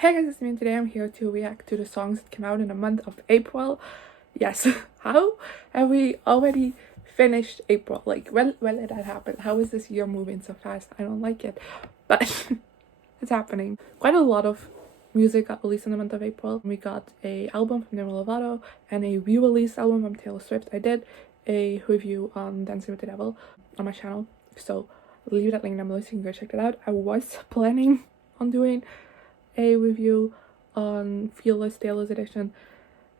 Hey guys, it's me and today I'm here to react to the songs that came out in the month of April. Yes, how have we already finished April? Like, when did that happen? How is this year moving so fast? I don't like it, but it's happening. Quite a lot of music got released in the month of April. We got a album from Demi Lovato and a re-release album from Taylor Swift. I did a review on Dancing with the Devil on my channel, so I'll leave that link down below so you can go check it out. I was planning on doing a review on Fearless Taylor's edition,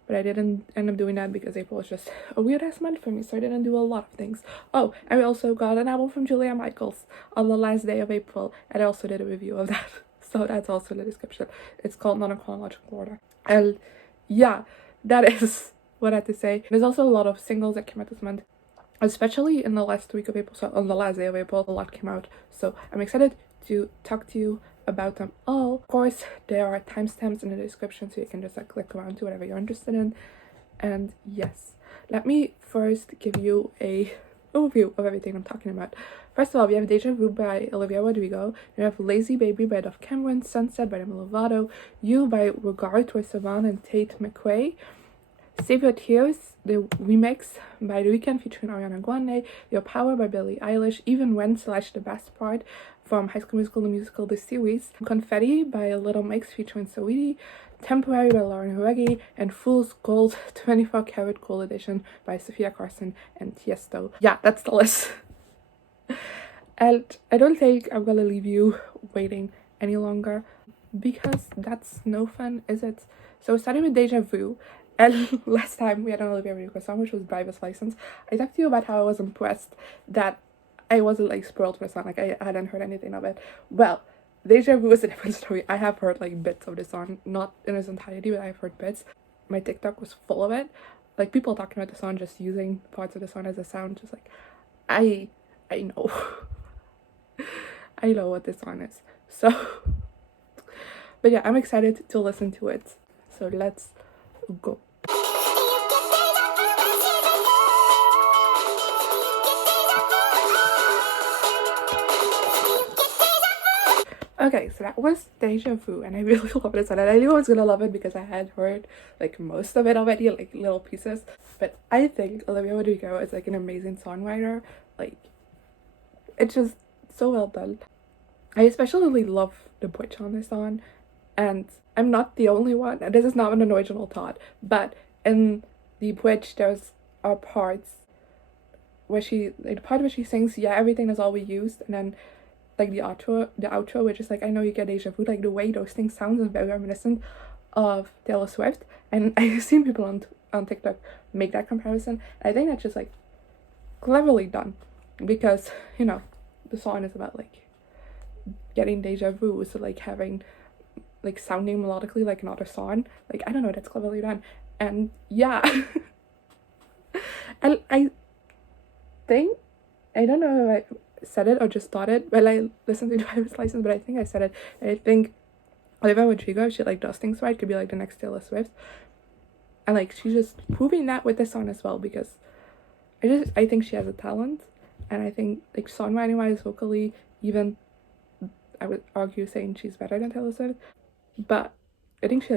but I didn't end up doing that because April was just a weird ass month for me, so I didn't do a lot of things. Oh, and we also got an album from Julia Michaels on the last day of April, and I also did a review of that, so that's also in the description. It's called Not in Chronological Order. And yeah, that is what I had to say. There's also a lot of singles that came out this month, especially in the last week of April. So on the last day of April, a lot came out, so I'm excited to talk to you about them all. Of course, there are timestamps in the description, so you can just like click around to whatever you're interested in. And yes, let me first give you a overview of everything I'm talking about. First of all, we have Deja Vu by Olivia Rodrigo. We have LazyBaby by Dove Cameron, Sunset by Demi Lovato, You by Regard by Sivan and Tate McRae, Save Your Tears, the remix by The Weeknd featuring Ariana and Grande, Your Power by Billie Eilish, Even When / The Best Part from High School Musical, the musical, the series, Confetti by a Little Mix featuring Saweetie, Temporary by Jauregui, and Fool's Gold 24 Karat Gold Edition by Sofia, Carson, and Tiësto. Yeah, that's the list. And I don't think I'm gonna leave you waiting any longer because that's no fun, is it? So starting with Deja Vu. And last time we had an Olivia Rodrigo song, which was Driver's License. I talked to you about how I was impressed that I wasn't like spoiled for the song, like I hadn't heard anything of it. Well, Deja Vu is a different story. I have heard like bits of the song, not in its entirety, but I've heard bits. My TikTok was full of it, like people talking about the song, just using parts of the song as a sound. Just like I know I know what this song is. So but yeah, I'm excited to listen to it, so let's go. Okay, so that was Deja Vu, and I really love this song, and I knew I was gonna love it because I had heard like most of it already, like little pieces. But I think Olivia Rodrigo is like an amazing songwriter. Like, it's just so well done. I especially love the bridge on this song, and I'm not the only one, and this is not an original thought, but in the bridge there's parts where she, like the part where she sings, yeah, everything is all we used, and then like the outro, which is like, I know you get deja vu, like the way those things sound is very reminiscent of Taylor Swift, and I've seen people on TikTok make that comparison. I think that's just like cleverly done, because you know the song is about like getting deja vu, so like having like sounding melodically like another song. Like, I don't know, that's cleverly done. And yeah. And I think, I don't know if I said it or just thought it while I listened to Driver's License, but I think I said it. I think Olivia Rodrigo, if she like does things right, could be like the next Taylor Swift, and like she's just proving that with this song as well, because I think she has a talent, and I think like songwriting wise, vocally, even I would argue saying she's better than Taylor Swift, but I think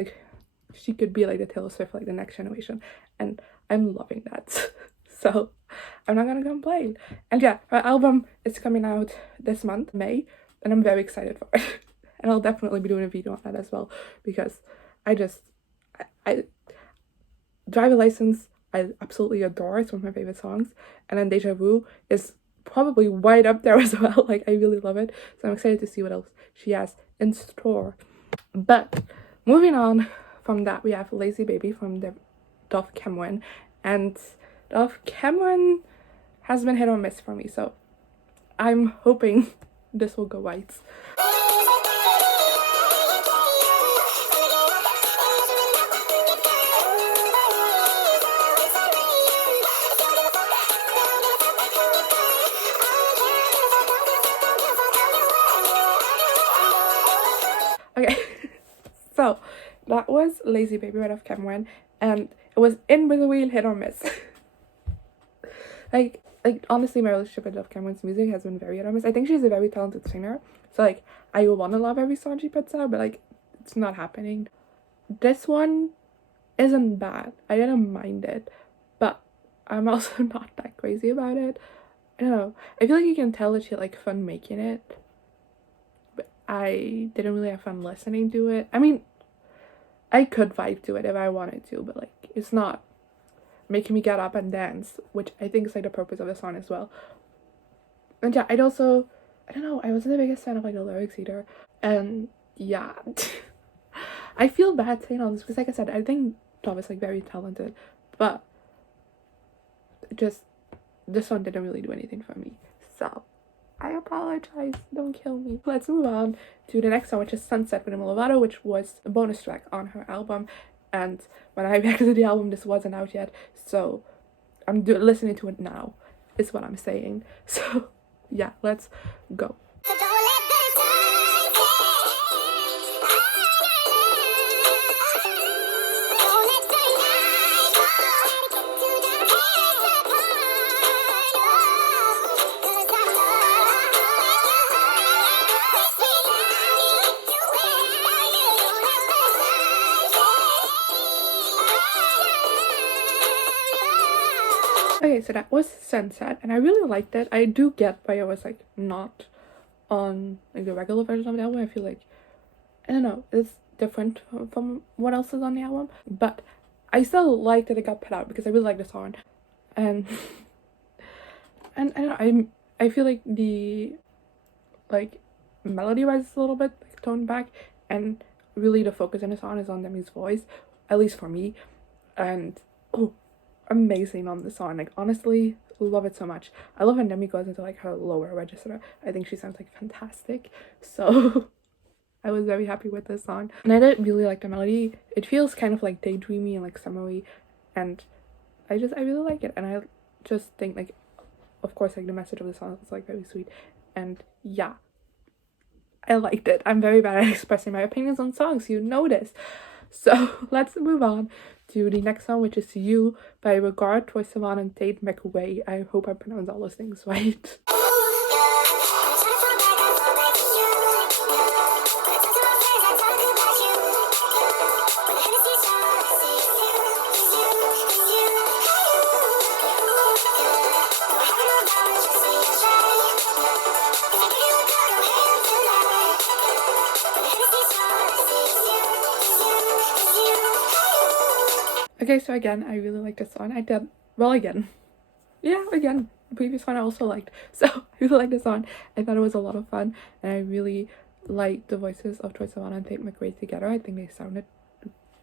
she could be like the Taylor Swift, like the next generation, and I'm loving that. So I'm not gonna complain. And yeah, her album is coming out this month, May, and I'm very excited for it. And I'll definitely be doing a video on that as well, because I Driver License, I absolutely adore. It's one of my favorite songs. And then Deja Vu is probably right up there as well. Like, I really love it. So I'm excited to see what else she has in store. But moving on from that, we have LazyBaby from Dove Cameron, and Dove Cameron has been hit or miss for me, so I'm hoping this will go right. Okay, so that was LazyBaby by Dove Cameron, and it was in with a real hit or miss. like honestly, my relationship with Dove Cameron's music has been very hit or miss. I think she's a very talented singer, so like I want to love every song she puts out, but like it's not happening. This one isn't bad. I didn't mind it, but I'm also not that crazy about it. I don't know. I feel like you can tell that she had like fun making it, but I didn't really have fun listening to it. I mean, I could vibe to it if I wanted to, but like it's not making me get up and dance, which I think is like the purpose of the song as well. And yeah, I don't know, I wasn't the biggest fan of like the lyrics either. And yeah, I feel bad saying all this because like I said, I think Tom is like very talented, but just this one didn't really do anything for me. So I apologize, don't kill me. Let's move on to the next song, which is Sunset with Lovato, which was a bonus track on her album. And when I reacted to the album, this wasn't out yet, so I'm listening to it now, is what I'm saying. So yeah, let's go. Okay, so that was Sunset, and I really liked it. I do get why it was like not on like the regular version of the album. I feel like, I don't know, it's different from what else is on the album, but I still like that it got put out because I really like the song. And I don't know, I feel like the like melody was a little bit like toned back, and really the focus in the song is on Demi's voice, at least for me. And oh, amazing on the song, like honestly love it so much. I love when Demi goes into like her lower register. I think she sounds like fantastic, so I was very happy with this song. And I did really like the melody. It feels kind of like daydreamy and like summery, and I really like it. And I just think like, of course, like the message of the song is like very sweet, and yeah, I liked it. I'm very bad at expressing my opinions on songs, you know this. So let's move on to the next song, which is You by Regard, Troye, Sivan, and Tate McRae. I hope I pronounced all those things right. Okay, so again, I really like this song. The previous one I also liked. So I really like this song. I thought it was a lot of fun, and I really liked the voices of Troye Sivan and Tate McRae together. I think they sounded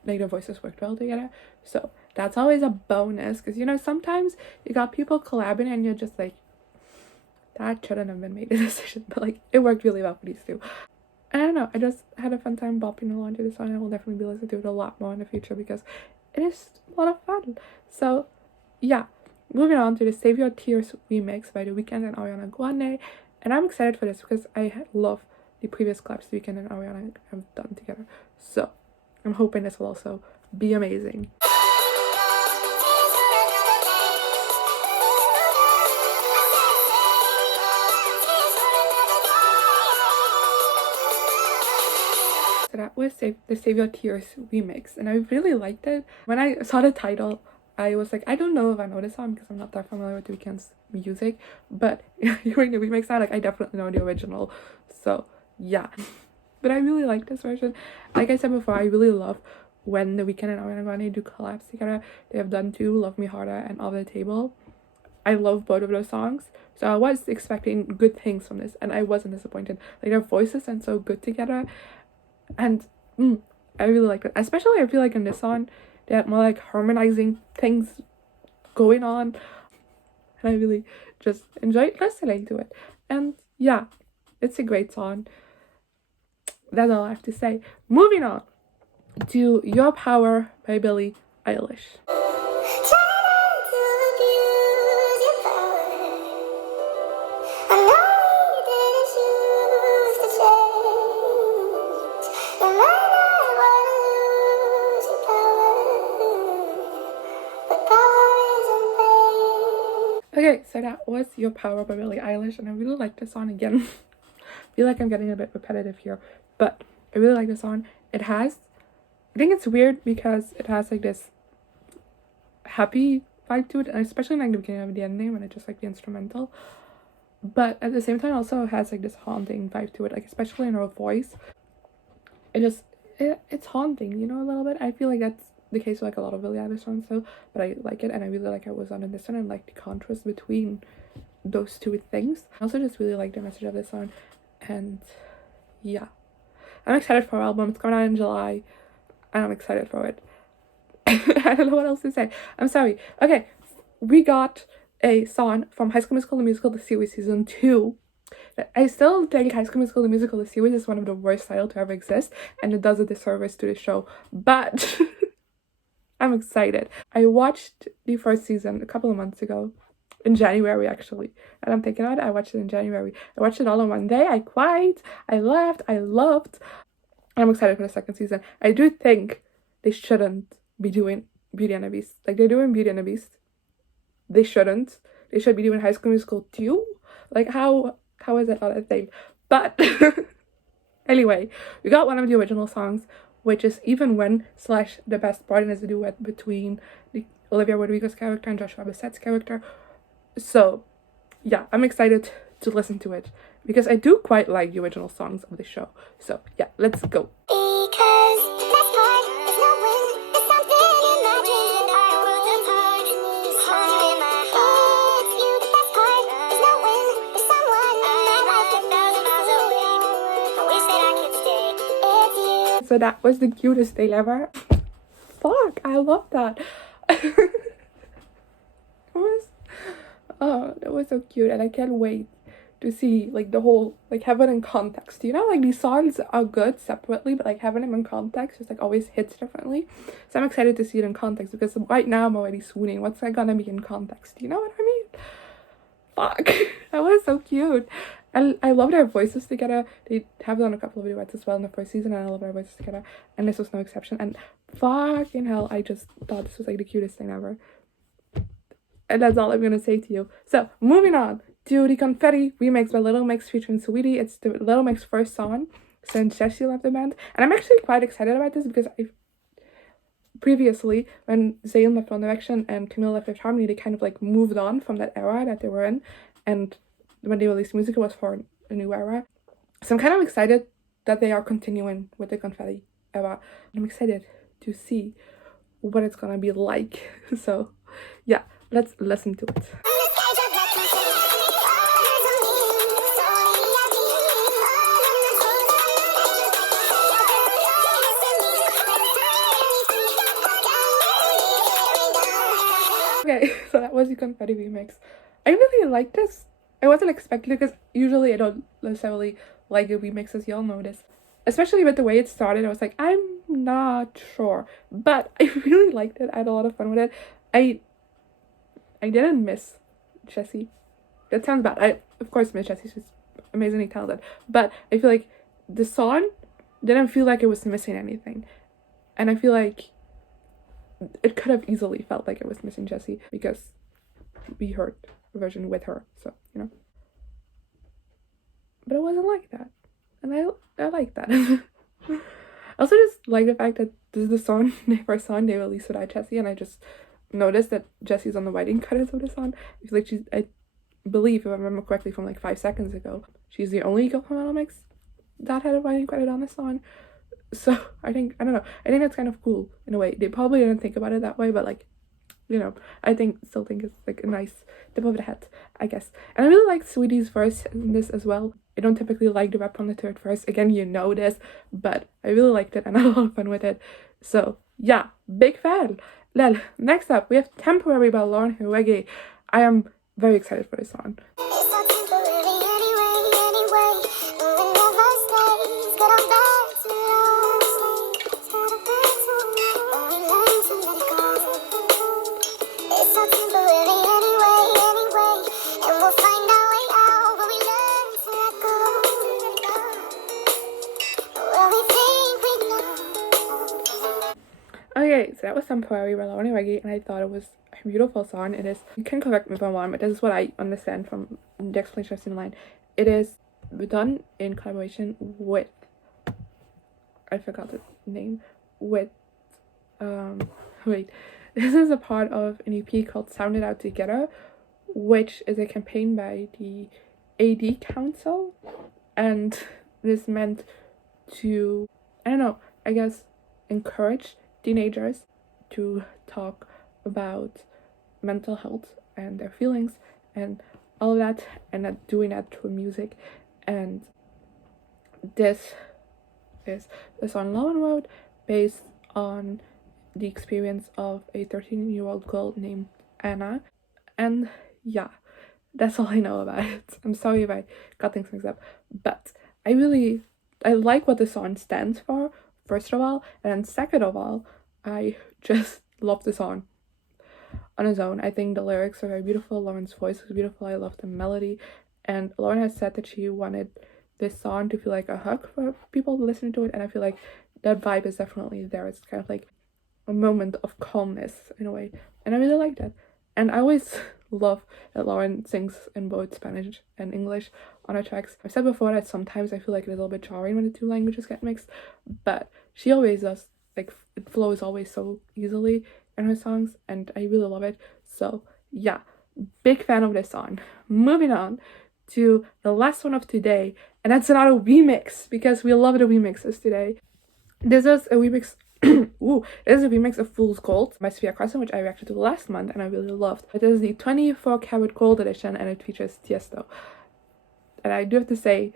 like their voices worked well together. So that's always a bonus, because you know, sometimes you got people collabing and you're just like, that shouldn't have been made a decision, but like it worked really well for these two. And I don't know, I just had a fun time bopping along to this song. I will definitely be listening to it a lot more in the future because it is a lot of fun. So yeah, moving on to the Save Your Tears remix by The Weeknd and Ariana Grande. And I'm excited for this because I love the previous collabs The Weeknd and Ariana have done together. So I'm hoping this will also be amazing. So that was the Save Your Tears remix, and I really liked it. When I saw the title, I was like, I don't know if I know this song because I'm not that familiar with The Weeknd's music, but hearing the remix now, like I definitely know the original. So yeah, but I really like this version. Like I said before, I really love when The Weeknd and Ariana Grande do collabs together. They have done two, Love Me Harder and Off the Table. I love both of those songs, so I was expecting good things from this, and I wasn't disappointed. Like their voices sound so good together. And I really liked it. Especially I feel like in this song they had more like harmonizing things going on, and I really just enjoyed listening to it. And yeah, it's a great song. That's all I have to say. Moving on to Your Power by Billie Eilish. Okay, so that was Your Power by Billie Eilish, and I really like this song again. I feel like I'm getting a bit repetitive here, but I really like this song, it has, I think it's weird because it has like this happy vibe to it, and especially like the beginning of the ending when it's just like the instrumental. But at the same time also has like this haunting vibe to it, like especially in her voice. It's haunting, you know, a little bit. I feel like that's the case with like a lot of Billie Eilish songs though, but I like it, and I really like how it was on in this one, and like the contrast between those two things. I also just really like the message of this song, and yeah, I'm excited for our album. It's coming out in July, and I'm excited for it. I don't know what else to say. I'm sorry. Okay, we got a song from High School Musical, the musical, the series season 2. I still think High School Musical, the musical, the series is one of the worst titles to ever exist, and it does a disservice to the show, but I'm excited. I watched the first season a couple of months ago, in January actually, and I'm thinking about it, I watched it in January. I watched it all in one day. I cried, I laughed, I loved, and I'm excited for the second season. I do think they shouldn't be doing Beauty and the Beast. Like, they're doing Beauty and the Beast. They shouldn't. They should be doing High School Musical 2. Like, how is that not a thing? But anyway, we got one of the original songs, which is Even When / The Best Part, and is a duet between Olivia Rodrigo's character and Joshua Bassett's character. So yeah, I'm excited to listen to it because I do quite like the original songs of the show. So yeah, let's go. So that was the cutest thing ever. Fuck, I love that. That was so cute, and I can't wait to see like the whole, like, having in context. You know, like these songs are good separately, but like having them in context just like always hits differently. So I'm excited to see it in context because right now I'm already swooning. What's that gonna be in context? You know what I mean? Fuck, that was so cute. And I love their voices together. They have done a couple of duets as well in the first season, and I love their voices together, and this was no exception. And fucking hell, I just thought this was like the cutest thing ever. And that's all I'm gonna say to you. So moving on to the Confetti remix by Little Mix featuring Saweetie. It's the Little Mix first song since Jessie left the band, and I'm actually quite excited about this because previously, when Zayn left One Direction and Camille left Fifth Harmony, they kind of like moved on from that era that they were in, and when they released music, it was for a new era. So I'm kind of excited that they are continuing with the Confetti era. I'm excited to see what it's gonna be like. So yeah, let's listen to it. Okay, so that was the Confetti remix. I really like this. I wasn't expecting it because usually I don't necessarily like the remixes, y'all know this. Especially with the way it started, I was like, I'm not sure. But I really liked it. I had a lot of fun with it. I didn't miss Jessie. That sounds bad. I, of course, miss Jessie. She's amazingly talented. But I feel like the song didn't feel like it was missing anything. And I feel like it could have easily felt like it was missing Jessie because we heard a version with her, so you know. But it wasn't like that, and I like that. I also just like the fact that this is the song, the first song they released without Jessie, and I just noticed that Jessie's on the writing credits of the song. I feel like I believe, if I remember correctly from like 5 seconds ago, she's the only girl from Little Mix that had a writing credit on the song. So I don't know, I think that's kind of cool in a way. They probably didn't think about it that way, but like, you know, I still think it's like a nice tip of the hat, I guess. And I really like Saweetie's verse in this as well. I don't typically like the rap from the third verse. Again, you know this, but I really liked it and I had a lot of fun with it. So yeah, big fan. Well, next up we have Temporary by Jauregui. I am very excited for this song. Okay, so that was Temporary by Jauregui, and I thought it was a beautiful song. It is, you can correct me if I'm wrong, but this is what I understand from the explanation I've seen online. It is done in collaboration with I forgot the name, with wait, this is a part of an EP called Sound It Out Together, which is a campaign by the AD Council, and this meant to, I don't know, I guess encourage teenagers to talk about mental health and their feelings and all of that, and doing that through music. And this is the song Low and Road, based on the experience of a 13-year-old girl named Anna. And yeah, that's all I know about it. I'm sorry if I got things mixed up, but I like what the song stands for, first of all, and second of all, I just love the song on its own. I think the lyrics are very beautiful. Lauren's voice is beautiful. I love the melody, and Lauren has said that she wanted this song to feel like a hug for people listening to it, and I feel like that vibe is definitely there. It's kind of like a moment of calmness in a way, and I really like that. And I always love that Lauren sings in both Spanish and English on her tracks. I've said before that sometimes I feel like it's a little bit jarring when the two languages get mixed, but she always does. Like, it flows always so easily in her songs, and I really love it. So yeah, big fan of this song. Moving on to the last one of today, and that's another remix, because we love the remixes today. This is a remix ooh, this is a remix of Fool's Gold by Sofia Carson, which I reacted to last month and I really loved. It is the 24 karat gold edition, and it features Tiësto. And I do have to say,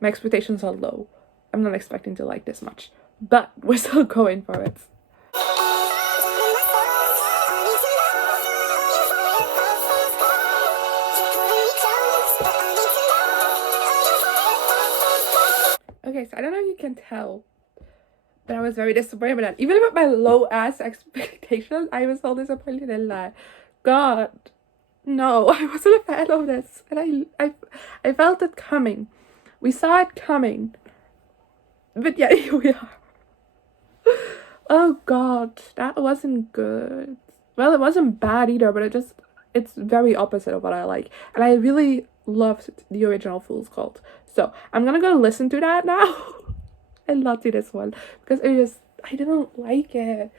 my expectations are low. I'm not expecting to like this much, but we're still going for it. Okay, so I don't know if you can tell, but I was very disappointed with that. Even with my low ass expectations, I was so disappointed in that. God, no, I wasn't a fan of this, and I felt it coming. We saw it coming, but yeah, here we are. Oh God, that wasn't good. Well, it wasn't bad either, but it's very opposite of what I like, and I really loved the original Fool's Gold. So I'm gonna go listen to that now. And not to this one, because I didn't like it.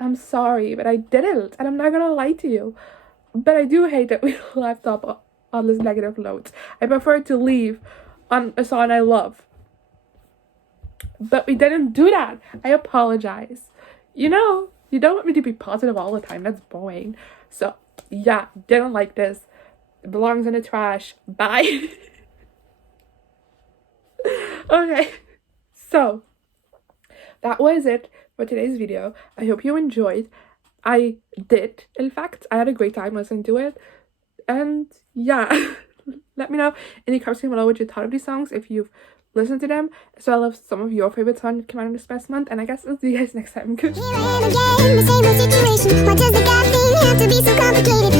I'm sorry, but I didn't, and I'm not gonna lie to you. But I do hate that we left up on this negative note. I prefer to leave on a song I love. But we didn't do that. I apologize. You know, you don't want me to be positive all the time. That's boring. So yeah, didn't like this. It belongs in the trash. Bye. Okay. So, that was it for today's video. I hope you enjoyed. I did, in fact. I had a great time listening to it. And yeah, let me know in the comments below what you thought of these songs, if you've listened to them, as well as some of your favorite songs that came out in this past month. And I guess I'll see you guys next time. Good. Here I am again, the same old situation. Why does the God thing have to be so complicated?